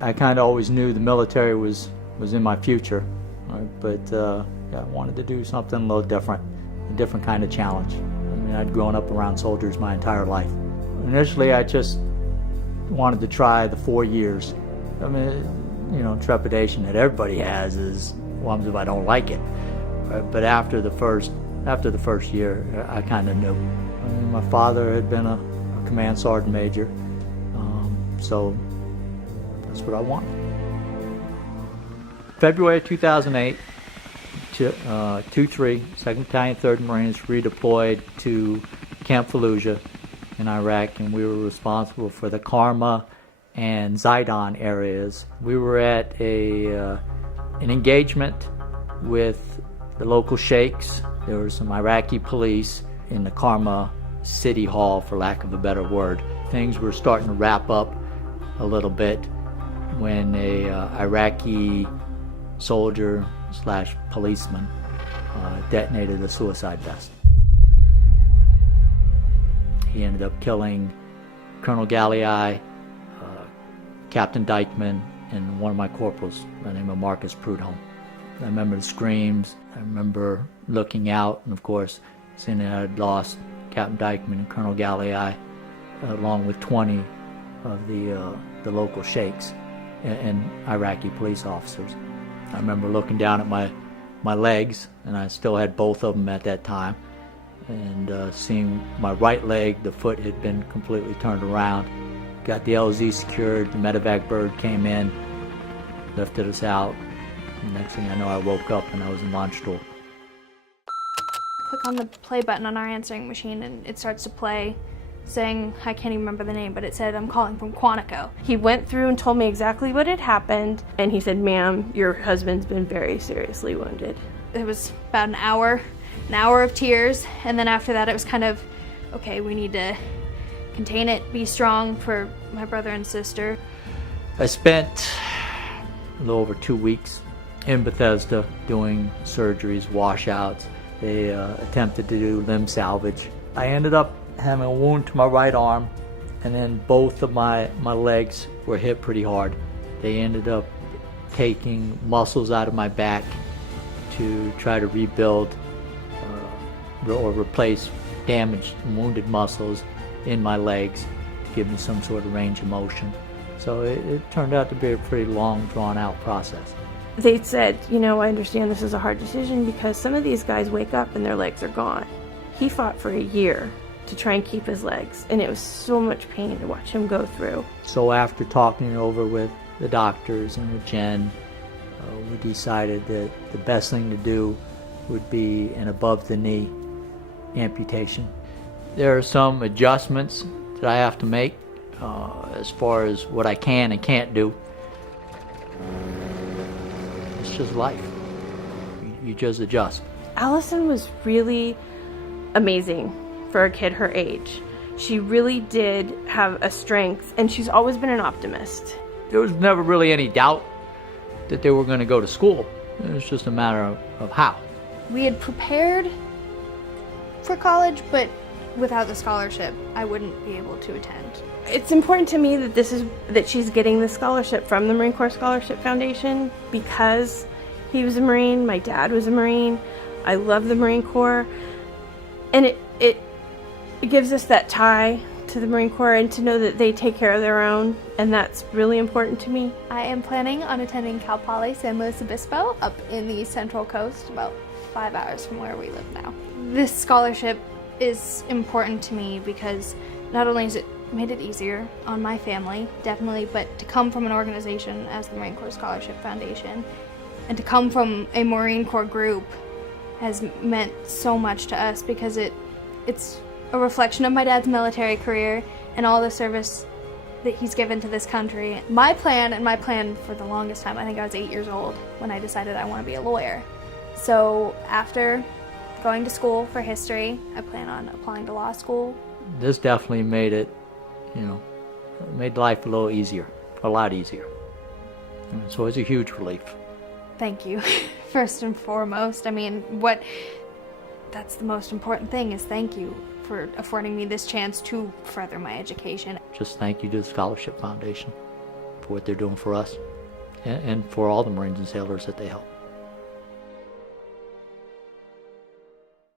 I kind of always knew the military was in my future, right? But yeah, I wanted to do something a little different, a different kind of challenge. I mean, I'd grown up around soldiers my entire life. Initially, I just wanted to try the 4 years. I mean, you know, trepidation that everybody has is, what happens if I don't like it? Right? But after the first year, I kind of knew. I mean, my father had been a command sergeant major, so that's what I wanted. February 2008, 2-3, 2nd Battalion, 3rd Marines redeployed to Camp Fallujah in Iraq, and we were responsible for the Karma and Zidon areas. We were at an engagement with the local sheikhs. There were some Iraqi police in the Karma City Hall, for lack of a better word. Things were starting to wrap up a little bit when a Iraqi soldier / policeman detonated a suicide vest. He ended up killing Colonel Galliai, Captain Dykeman, and one of my corporals by the name of Marcus Prudhomme. I remember the screams. I remember looking out, and of course, seeing that I had lost Captain Dykeman and Colonel Galliai, along with 20 of the local sheikhs and Iraqi police officers. I remember looking down at my legs, and I still had both of them at that time, and seeing my right leg, the foot had been completely turned around. Got the LZ secured, the medevac bird came in, lifted us out. And next thing I know, I woke up and I was in launch stool. Click on the play button on our answering machine and it starts to play, saying, I can't even remember the name, but it said, I'm calling from Quantico. He went through and told me exactly what had happened, and he said, ma'am, your husband's been very seriously wounded. It was about an hour of tears, and then after that it was kind of, okay, we need to contain it, be strong for my brother and sister. I spent a little over 2 weeks in Bethesda doing surgeries, washouts. They attempted to do limb salvage. I ended up having a wound to my right arm, and then both of my legs were hit pretty hard. They ended up taking muscles out of my back to try to rebuild or replace damaged and wounded muscles in my legs to give me some sort of range of motion. So it turned out to be a pretty long, drawn-out process. They said, you know, I understand this is a hard decision because some of these guys wake up and their legs are gone. He fought for a year to try and keep his legs, and it was so much pain to watch him go through. So after talking it over with the doctors and with Jen, we decided that the best thing to do would be an above-the-knee amputation. There are some adjustments that I have to make as far as what I can and can't do. It's just life. You just adjust. Allison was really amazing for a kid her age. She really did have a strength, and she's always been an optimist. There was never really any doubt that they were going to go to school. It was just a matter of how. We had prepared for college, but without the scholarship, I wouldn't be able to attend. It's important to me that she's getting the scholarship from the Marine Corps Scholarship Foundation because he was a Marine, my dad was a Marine, I love the Marine Corps, and it gives us that tie to the Marine Corps and to know that they take care of their own, and that's really important to me. I am planning on attending Cal Poly San Luis Obispo up in the Central Coast, about 5 hours from where we live now. This scholarship is important to me because not only has it made it easier on my family, definitely, but to come from an organization as the Marine Corps Scholarship Foundation and to come from a Marine Corps group has meant so much to us because it's a reflection of my dad's military career and all the service that he's given to this country. My plan for the longest time, I think I was 8 years old when I decided I want to be a lawyer. So after going to school for history, I plan on applying to law school. This definitely made it, made life a little easier, a lot easier. So it's a huge relief. Thank you, first and foremost. I mean, that's the most important thing is thank you for affording me this chance to further my education. Just thank you to the Scholarship Foundation. for what they're doing for us and for all the Marines and sailors that they help.